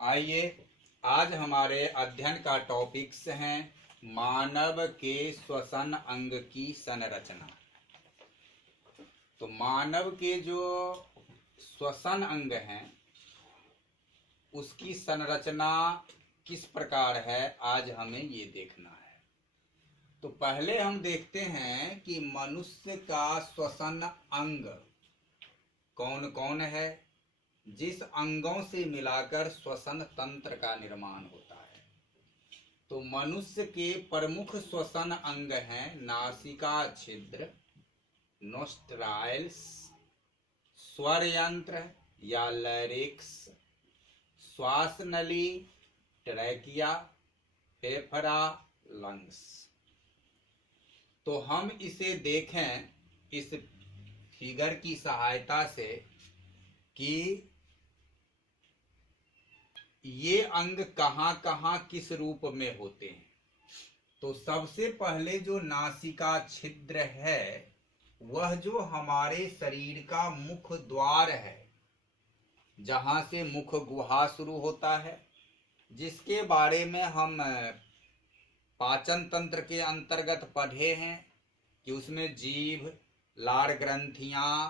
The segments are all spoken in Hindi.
आइए, आज हमारे अध्ययन का टॉपिक्स हैं मानव के श्वसन अंग की संरचना। तो मानव के जो श्वसन अंग हैं उसकी संरचना किस प्रकार है, आज हमें ये देखना है। तो पहले हम देखते हैं कि मनुष्य का श्वसन अंग कौन कौन है, जिस अंगों से मिलाकर श्वसन तंत्र का निर्माण होता है। तो मनुष्य के प्रमुख श्वसन अंग हैं नासिका छिद्र, नोस्ट्राइल्स, स्वर यंत्र या लैरिक्स, श्वास नली, ट्रैकिया, फेफड़ा, लंग्स। तो हम इसे देखें इस फिगर की सहायता से कि ये अंग कहाँ कहाँ किस रूप में होते हैं। तो सबसे पहले जो नासिका छिद्र है वह जो हमारे शरीर का मुख द्वार है, जहाँ से मुख गुहा शुरू होता है, जिसके बारे में हम पाचन तंत्र के अंतर्गत पढ़े हैं कि उसमें जीभ, लार ग्रंथियां,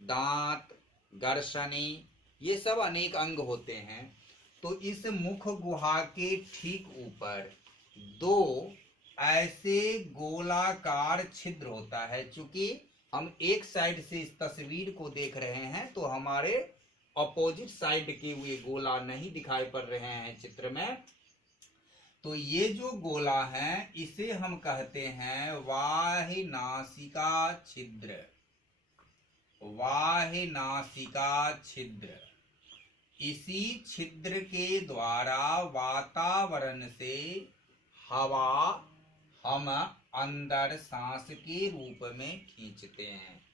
दांत, गर्शनी, ये सब अनेक अंग होते हैं। तो इस मुख गुहा के ठीक ऊपर दो ऐसे गोलाकार छिद्र होता है। चूंकि हम एक साइड से इस तस्वीर को देख रहे हैं तो हमारे अपोजिट साइड के हुए गोला नहीं दिखाई पड़ रहे हैं चित्र में। तो ये जो गोला है इसे हम कहते हैं वाहिनासिका छिद्र। वाहिनासिका छिद्र, इसी छिद्र के द्वारा वातावरण से हवा हम अंदर सांस के रूप में खींचते हैं।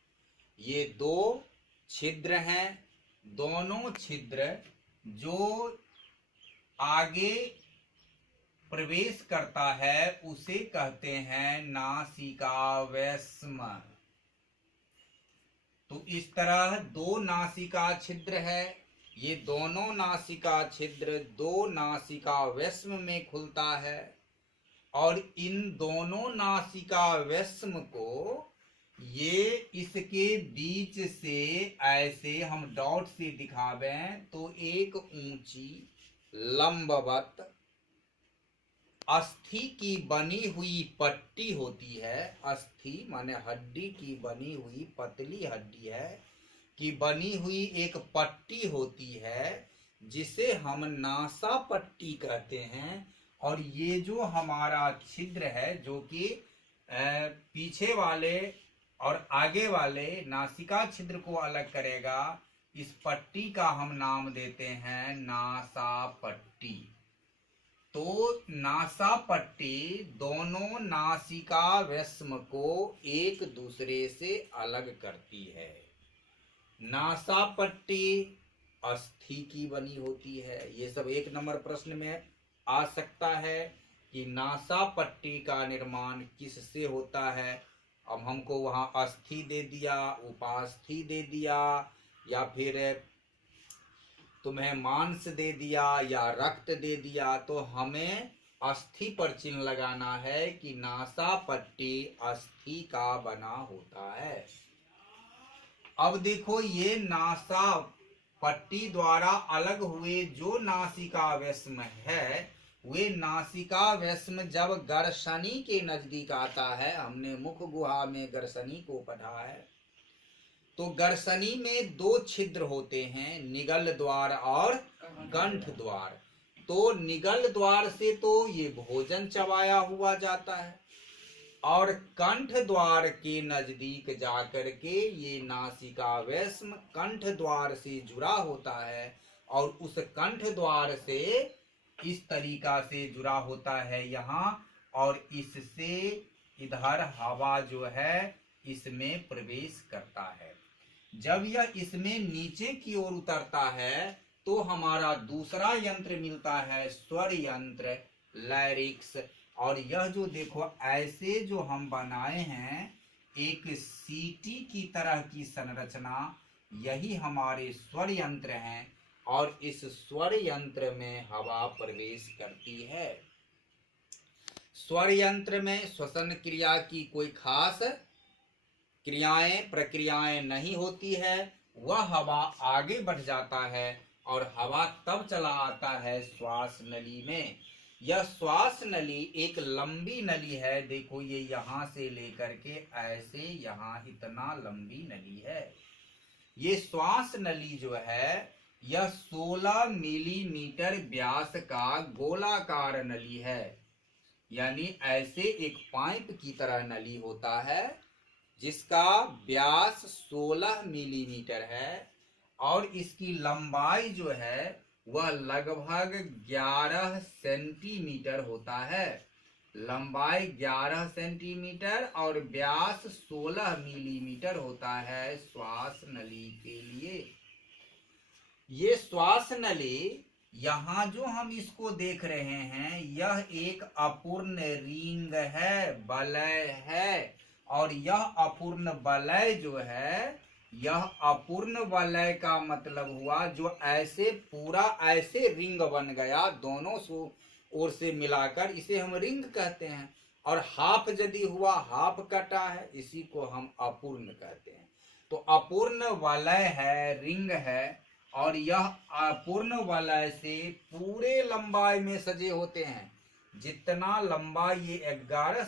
ये दो छिद्र हैं। दोनों छिद्र जो आगे प्रवेश करता है उसे कहते हैं नासिकावैस्म। तो इस तरह दो नासिका छिद्र है। ये दोनों नासिका छिद्र दो नासिकावैस्म में खुलता है और इन दोनों नासिकावैस्म को ये इसके बीच से ऐसे हम डॉट से दिखावें तो एक ऊंची लंबवत अस्थि की बनी हुई पट्टी होती है। अस्थि माने हड्डी की बनी हुई पतली हड्डी है कि बनी हुई एक पट्टी होती है जिसे हम नासा पट्टी कहते हैं। और ये जो हमारा छिद्र है जो कि पीछे वाले और आगे वाले नासिका छिद्र को अलग करेगा, इस पट्टी का हम नाम देते हैं नासा पट्टी। तो नासा पट्टी दोनों नासिका वैस्म को एक दूसरे से अलग करती है। नासा पट्टी अस्थि की बनी होती है। ये सब एक नंबर प्रश्न में आ सकता है कि नासा पट्टी का निर्माण किससे होता है। अब हमको वहां अस्थि दे दिया, उपास्थि दे दिया, या फिर तुम्हें मांस दे दिया या रक्त दे दिया, तो हमें अस्थि पर चिन्ह लगाना है कि नासा पट्टी अस्थि का बना होता है। अब देखो, ये नासा पट्टी द्वारा अलग हुए जो नासिका वैस्म है, वे नासिका वैस्म जब गर्शनी के नजदीक आता है, हमने मुख गुहा में गर्शनी को पढ़ा है, तो गर्शनी में दो छिद्र होते हैं, निगल द्वार और कंठ द्वार। तो निगल द्वार से तो ये भोजन चबाया हुआ जाता है और कंठ द्वार के नजदीक जाकर के ये नासिका वैस्म कंठ द्वार से जुड़ा होता है और उस कंठ द्वार से इस तरीका से जुड़ा होता है यहाँ, और इससे इधर हवा जो है इसमें प्रवेश करता है। जब यह इसमें नीचे की ओर उतरता है तो हमारा दूसरा यंत्र मिलता है स्वर यंत्र, लैरिक्स। और यह जो देखो ऐसे जो हम बनाए हैं एक सीटी की तरह की संरचना, यही हमारे स्वर यंत्र हैं। और इस स्वर यंत्र में हवा प्रवेश करती है। स्वर यंत्र में श्वसन क्रिया की कोई खास क्रियाएं प्रक्रियाएं नहीं होती है। वह हवा आगे बढ़ जाता है और हवा तब चला आता है श्वास नली में। यह श्वास नली एक लंबी नली है। देखो ये यहाँ से लेकर के ऐसे यहाँ इतना लंबी नली है। ये श्वास नली जो है यह 16 मिलीमीटर व्यास का गोलाकार नली है। यानी ऐसे एक पाइप की तरह नली होता है जिसका व्यास 16 मिलीमीटर है और इसकी लंबाई जो है वह लगभग 11 सेंटीमीटर होता है। लंबाई 11 सेंटीमीटर और व्यास 16 मिलीमीटर होता है श्वास नली के लिए। ये श्वास नली यहाँ जो हम इसको देख रहे हैं यह एक अपूर्ण रिंग है, वलय है। और यह अपूर्ण वलय जो है यह अपूर्ण वलय का मतलब हुआ जो ऐसे पूरा ऐसे रिंग बन गया दोनों ओर से मिलाकर, इसे हम रिंग कहते हैं। और हाफ यदि हुआ, हाफ कटा है, इसी को हम अपूर्ण कहते हैं। तो अपूर्ण वलय है, रिंग है और यह अपूर्ण वलय से पूरे लंबाई में सजे होते हैं। जितना लंबा ये 11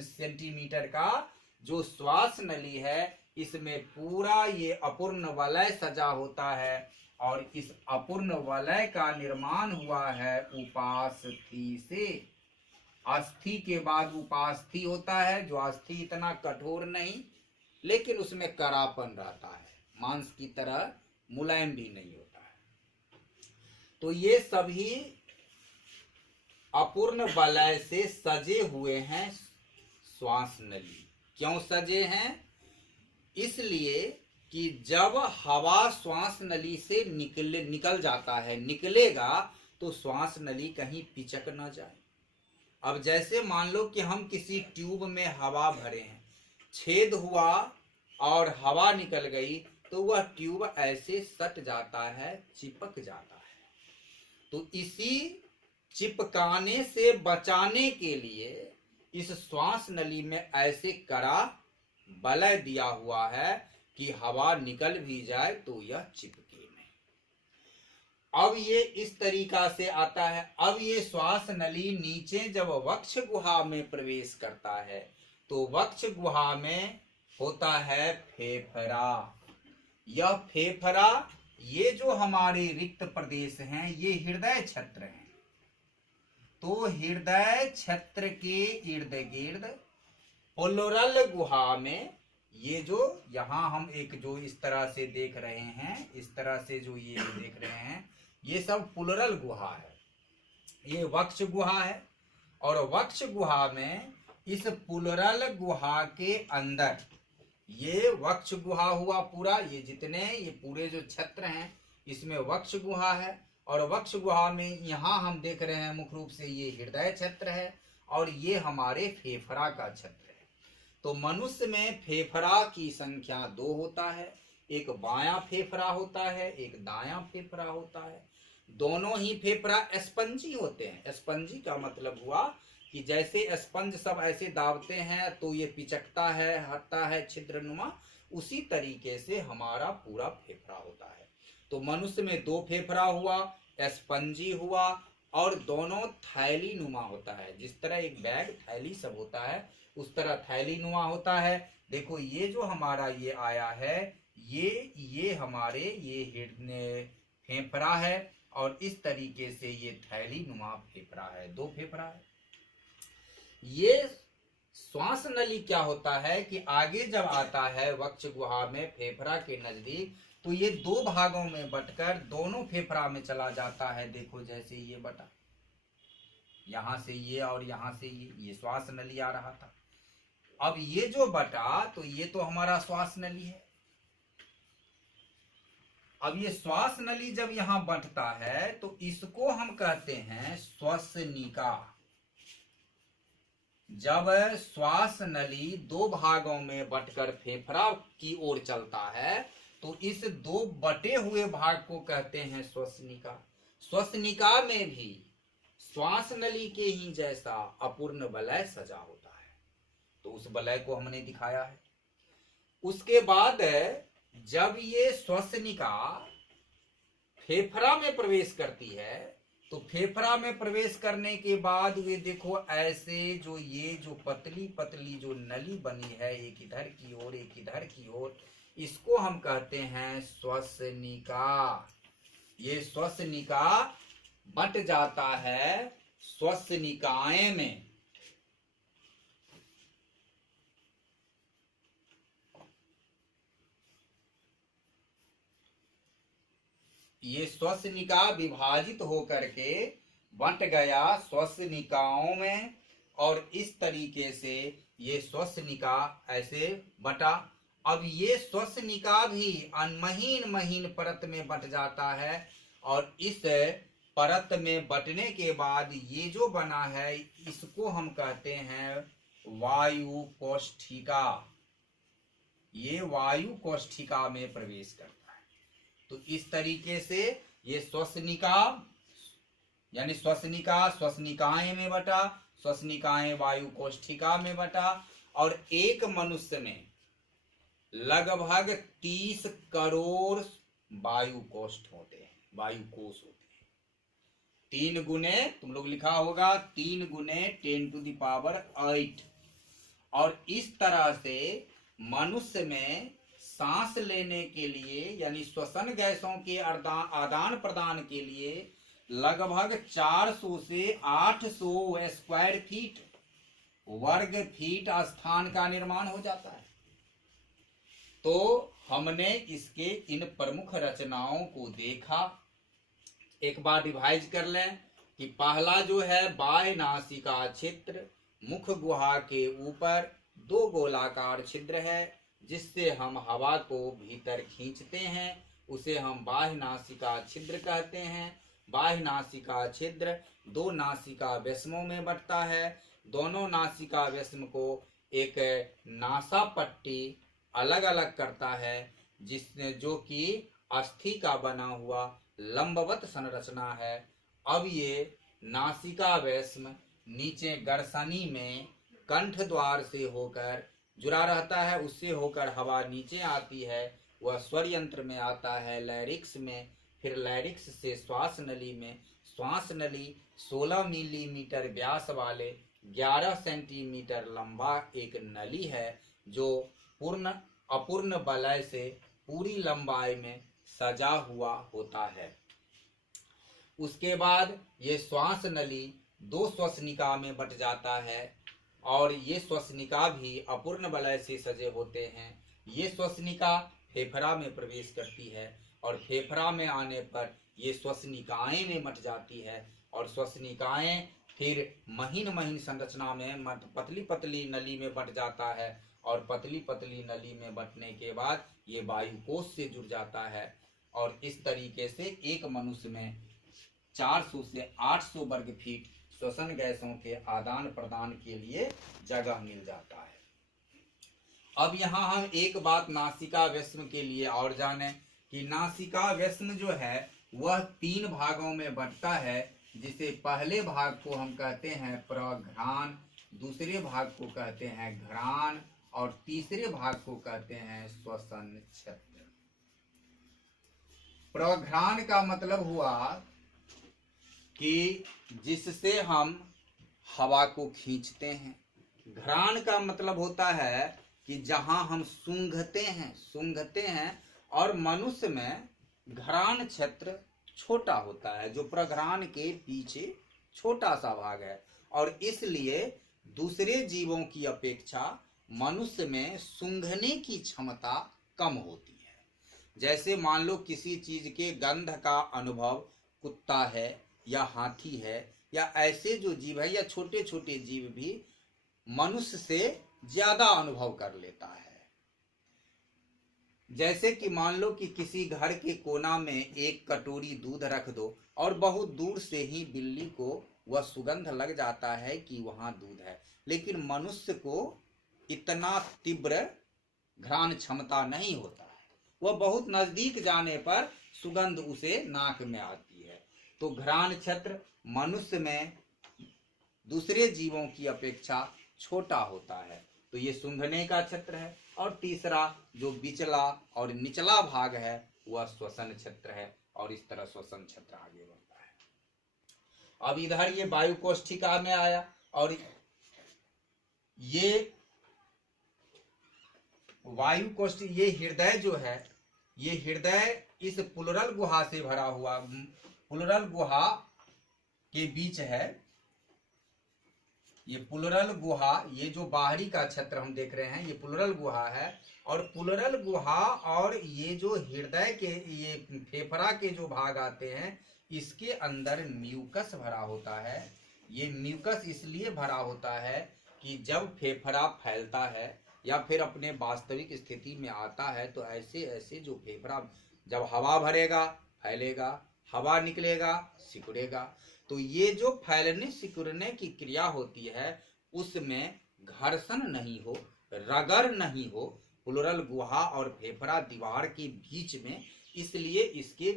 सेंटीमीटर का जो श्वास नली है इसमें पूरा ये अपूर्ण वलय सजा होता है और इस अपूर्ण वलय का निर्माण हुआ है उपास्थि से। अस्थि के बाद उपास्थि होता है जो अस्थि इतना कठोर नहीं लेकिन उसमें करापन रहता है, मांस की तरह मुलायम भी नहीं होता है। तो ये सभी अपूर्ण वलय से सजे हुए हैं श्वास नली। क्यों सजे हैं? इसलिए कि जब हवा श्वास नली से निकल जाता है, निकलेगा तो श्वास नली कहीं पिचक ना जाए। अब जैसे मान लो कि हम किसी ट्यूब में हवा भरे हैं, छेद हुआ और हवा निकल गई तो वह ट्यूब ऐसे सट जाता है, चिपक जाता है। तो इसी चिपकाने से बचाने के लिए इस श्वास नली में ऐसे कड़ा वलय दिया हुआ है कि हवा निकल भी जाए तो यह चिपके नहीं। अब ये इस तरीका से आता है। अब ये श्वास नली नीचे जब वक्ष गुहा में प्रवेश करता है तो वक्ष गुहा में होता है फेफड़ा। यह फेफड़ा, ये जो हमारे रिक्त प्रदेश हैं ये हृदय क्षेत्र हैं। तो हृदय क्षेत्र के इर्द गिर्द प्लूरल गुहा में ये जो यहाँ हम एक जो इस तरह से देख रहे हैं, इस तरह से जो ये देख रहे हैं ये सब प्लूरल गुहा है। ये वक्ष गुहा है और वक्ष गुहा में इस प्लूरल गुहा के अंदर ये वक्ष गुहा हुआ पूरा, ये जितने ये पूरे जो क्षेत्र हैं इसमें वक्ष गुहा है। और वक्ष गुहा में यहाँ हम देख रहे हैं मुख्य रूप से ये हृदय क्षेत्र है और ये हमारे फेफड़ा का क्षेत्र है। तो मनुष्य में फेफड़ा की संख्या 2 होता है। एक बायां फेफड़ा होता है, एक दायां फेफड़ा होता है। दोनों ही फेफड़ा स्पंजी होते हैं। स्पंजी का मतलब हुआ कि जैसे स्पंज सब ऐसे दाबते हैं तो ये पिचकता है, हटता है छिद्रनुमा, उसी तरीके से हमारा पूरा फेफड़ा होता है। तो मनुष्य में 2 फेफड़ा हुआ, स्पंजी हुआ और दोनों थैली नुमा होता है। जिस तरह एक बैग थैली सब होता है उस तरह थैली नुमा होता है। देखो ये जो हमारा ये आया है ये हमारे ये फेफड़ा है और इस तरीके से ये थैली नुमा फेफड़ा है। 2 फेफड़ा है। ये श्वास नली क्या होता है कि आगे जब आता है वक्ष गुहा में फेफड़ा के नजदीक तो ये 2 भागों में बटकर दोनों फेफड़ा में चला जाता है। देखो जैसे ये बटा, यहां से ये और यहां से ये श्वास नली आ रहा था। अब ये जो बटा तो ये तो हमारा श्वास नली है। अब ये श्वास नली जब यहां बंटता है तो इसको हम कहते हैं श्वसनिका। जब श्वास नली 2 भागों में बंटकर फेफड़ा की ओर चलता है तो इस दो बटे हुए भाग को कहते हैं श्वसनिका। श्वसनिका में भी श्वास नली के ही जैसा अपूर्ण वलय सजा होता है, तो उस वलय को हमने दिखाया है। उसके बाद जब ये श्वसनिका फेफड़ा में प्रवेश करती है, तो फेफड़ा में प्रवेश करने के बाद वे देखो ऐसे ये जो पतली पतली जो नली बनी है, एक इधर की ओर एक इधर की ओर, इसको हम कहते हैं श्वसनिका। ये श्वसनिका बंट जाता है श्वसनिकाएं में। ये श्वसनिका विभाजित होकर के बंट गया श्वसनिकाओं में, और इस तरीके से ये श्वसनिका ऐसे बटा। अब ये श्वसनिका भी महीन महीन परत में बंट जाता है, और इस परत में बंटने के बाद ये जो बना है इसको हम कहते हैं वायु कोष्ठिका। ये वायु कोष्ठिका में प्रवेश करता है। तो इस तरीके से ये श्वसनिका यानी श्वसनिका श्वसनिकाएं में बटा, श्वसनिकाएं वायु कोष्ठिका में बटा, और एक मनुष्य में लगभग 30 करोड़ वायु कोष्ठ होते हैं, वायु कोष होते हैं। 3 गुने, तुम लोग लिखा होगा 3 गुने 10⁸। और इस तरह से मनुष्य में सांस लेने के लिए यानी श्वसन गैसों के आदान प्रदान के लिए लगभग 400 से 800 स्क्वायर फीट वर्ग फीट स्थान का निर्माण हो जाता है। तो हमने इसके इन प्रमुख रचनाओं को देखा। एक बार रिवाइज कर लें कि पहला जो है बाह्य नासिका छिद्र, मुख गुहा के ऊपर 2 गोलाकार छिद्र है जिससे हम हवा को भीतर खींचते हैं, उसे हम बाह्य नासिका छिद्र कहते हैं। बाह्य नासिका छिद्र 2 नासिका व्यस्मों में बंटता है। दोनों नासिका व्यस्म को एक नासा पट्टी अलग अलग करता है, जिसने जो कि अस्थि का बना हुआ लंबवत संरचना है। अब ये नासिका व्यस्म नीचे गर्सनी में कंठ द्वार से होकर जुड़ा रहता है, उससे होकर हवा नीचे आती है, वह स्वर यंत्र में आता है लैरिक्स में, फिर लैरिक्स से श्वास नली में। श्वास नली 16 मिलीमीटर व्यास वाले 11 सेंटीमीटर लंबा एक नली है जो अपूर्ण वलय से पूरी लंबाई में सजा हुआ होता है। उसके बाद ये श्वास नली 2 श्वसनिका में बंट जाता है, और ये श्वसनिका भी अपूर्ण वलय से सजे होते हैं। ये श्वसनिका फेफड़ा में प्रवेश करती है, और फेफड़ा में आने पर ये श्वसनिकाएं में बंट जाती है, और श्वसनिकाएं फिर महीन महीन संरचना में पतली पतली नली में बंट जाता है, और पतली पतली नली में बंटने के बाद ये वायु कोष से जुड़ जाता है, और इस तरीके से एक मनुष्य में 400 से 800 वर्ग फीट श्वसन गैसों के आदान प्रदान के लिए जगह मिल जाता है। अब यहाँ हम एक बात नासिका व्यस्म के लिए और जाने कि नासिका व्यस्म जो है वह 3 भागों में बंटता है, जिसे पहले भाग को हम कहते हैं प्रघ्राण, दूसरे भाग को कहते हैं घ्राण, और तीसरे भाग को कहते हैं श्वसन क्षेत्र। प्रघ्राण का मतलब हुआ कि जिससे हम हवा को खींचते हैं। घ्राण का मतलब होता है कि जहां हम सूंघते हैं, और मनुष्य में घ्राण क्षेत्र छोटा होता है, जो प्रघ्राण के पीछे छोटा सा भाग है, और इसलिए दूसरे जीवों की अपेक्षा मनुष्य में सूंघने की क्षमता कम होती है। जैसे मान लो किसी चीज के गंध का अनुभव कुत्ता है या हाथी है या ऐसे जो जीव है या छोटे छोटे जीव भी मनुष्य से ज्यादा अनुभव कर लेता है। जैसे कि मान लो कि किसी घर के कोना में एक कटोरी दूध रख दो और बहुत दूर से ही बिल्ली को वह सुगंध लग जाता है कि वहां दूध है, लेकिन मनुष्य को इतना तीव्र घ्राण क्षमता नहीं होता है। वह बहुत नजदीक जाने पर सुगंध उसे नाक में आती है। तो घ्राण क्षेत्र मनुष्य में दूसरे जीवों की अपेक्षा छोटा होता है, तो ये सूंघने का क्षेत्र है। और तीसरा जो बिचला और निचला भाग है वह श्वसन क्षेत्र है, और इस तरह श्वसन क्षेत्र आगे बढ़ता है। अब इधर ये वायु कोष्ठिका में आया, और ये वायु कोष्ठ, ये हृदय जो है, ये हृदय इस पुलरल गुहा से भरा हुआ, पुलरल गुहा के बीच है। ये पुलरल गुहा, ये जो बाहरी का क्षेत्र हम देख रहे हैं, ये पुलरल गुहा है। और पुलरल गुहा और ये जो हृदय के, ये फेफड़ा के जो भाग आते हैं, इसके अंदर म्यूकस भरा होता है। ये म्यूकस इसलिए भरा होता है कि जब फेफड़ा फैलता है या फिर अपने वास्तविक स्थिति में आता है, तो ऐसे ऐसे जो फेफड़ा, जब हवा भरेगा फैलेगा, हवा निकलेगा सिकुड़ेगा। तो ये जो फैलने सिकुड़ने की क्रिया होती है, उसमें घर्षण नहीं हो, रगड़ नहीं हो प्लूरल गुहा और फेफड़ा दीवार के बीच में, इसलिए इसके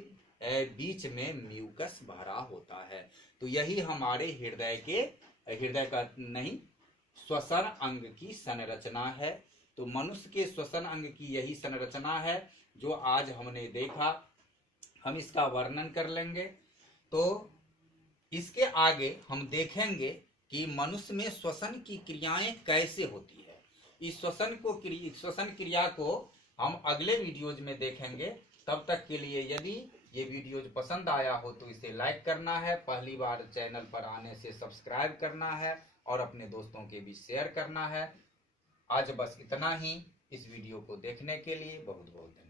बीच में म्यूकस भरा होता है। तो यही हमारे हृदय का नहीं, श्वसन अंग की संरचना है। तो मनुष्य के श्वसन अंग की यही संरचना है जो आज हमने देखा। हम इसका वर्णन कर लेंगे। तो इसके आगे हम देखेंगे कि मनुष्य में श्वसन की क्रियाएं कैसे होती है। इस श्वसन क्रिया को हम अगले वीडियोज में देखेंगे। तब तक के लिए यदि ये वीडियोज पसंद आया हो तो इसे लाइक करना है, पहली बार चैनल पर आने से सब्सक्राइब करना है और अपने दोस्तों के बीच शेयर करना है। आज बस इतना ही। इस वीडियो को देखने के लिए बहुत बहुत धन्यवाद।